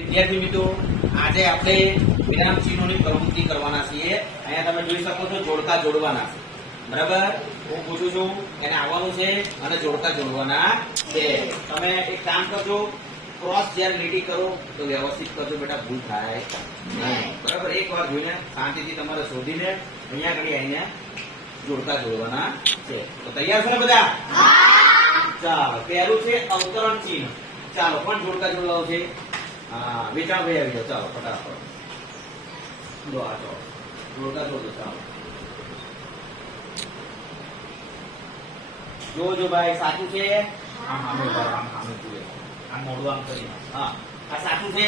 વિદ્યાર્થી મિત્રો આજે આપણે વિરામ ચિહ્નોની પ્રવૃત્તિ કરવાના છીએ અહીંયા તમે જોઈ શકો છો જોડતા જોડવાના છે બરાબર હું પૂછું છું એને આવવાનું છે અને જોડતા જોડવાના છે તમે એક કામ કરજો ક્રોસ જયારે લીટી કરો તો વ્યવસ્થિત કરજો બેટા ભૂલ થાય બરાબર એક વાર જોઈને શાંતિથી તમારે શોધીને અહીંયા આગળ આવીને જોડતા જોડવાના છે તો તૈયાર છે ને બધા ચાલો પહેલું છે અવતરણ ચિહ્ન ચાલો પણ જોડતા જોડવાનું છે હા મીઠાભાઈ આવ્યો ચાલો ફટાફટ ચાલો જોજો ભાઈ આ મોડું આમ સાચું છે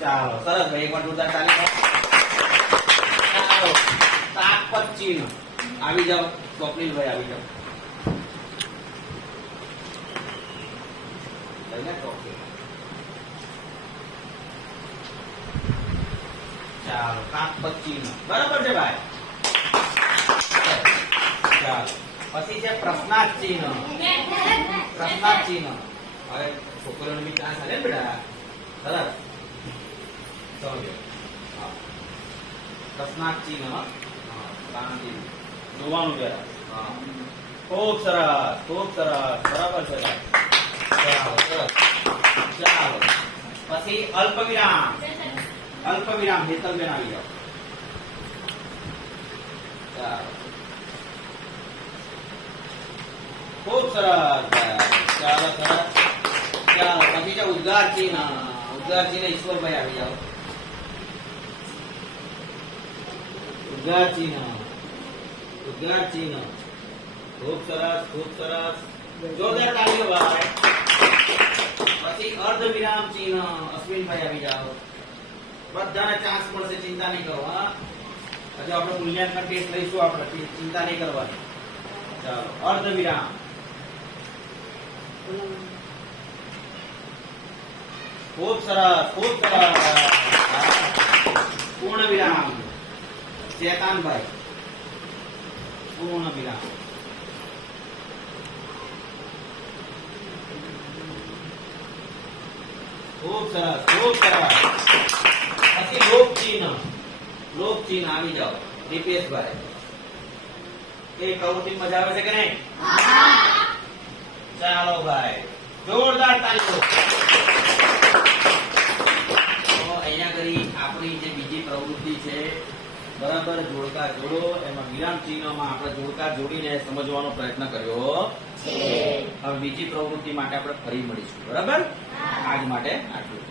ચાલો સરસ ભાઈ એકવાર જોતા ચાલી ચાલો સાત પચીસ આવી જાઓ સ્વપ્નિલભાઈ આવી જાઓ લઈને ટોપિક 4 25 बराबर है भाई चार પછી જે પ્રશ્નાચિહ્ન પ્રશ્નાચિહ્ન આ છોકરોને બી ચાન્સ આલે બેટા હા તો બે પ્રશ્નાચિહ્ન માં પ્રાણ દી 92 હા ખૂબ સરસ ખૂબ સરસ બરાબર સરસ ચાર પછી अल्पविराम अल्प विराम हेतल बना लिया खूब सरस सरस तो उद्गार जी ना उद्गार जी ने ईश्वर भाई आ जाओ उद्गार जी ना उद्गार जी ना खूब सरस खूब सरस जोरदार तालियों बाबा पति अर्ध विराम जी ना अश्विन भाई आ जाओ બધાને ચાન્સ મળશે ચિંતા નહીં કરવાના હજુ આપણે મૂલ્યાંકન ટેસ્ટ લઈશું આપણે ચિંતા નહીં કરવાની ચાલો અર્ધ વિરામ ખૂબ સરસ ખૂબ સરસ પૂર્ણ વિરામ ચેતાનભાઈ પૂર્ણ વિરામ ખૂબ સરસ ખૂબ સરસ પછી લોક ચિહ્ન આવી જાઓ દીપેશભાઈ એ કૌટિંગ મજા આવે છે કે નહીં ચાલો ભાઈ જોરદાર તારીખો અહીંયા કરી આપણી જે બીજી પ્રવૃત્તિ છે બરાબર જોડકા જોડો એમાં વિરામ ચિહ્નમાં આપણે જોડકા જોડીને સમજવાનો પ્રયત્ન કર્યો હવે બીજી પ્રવૃત્તિ માટે આપણે ફરી મળીશું બરાબર આજ માટે આટલું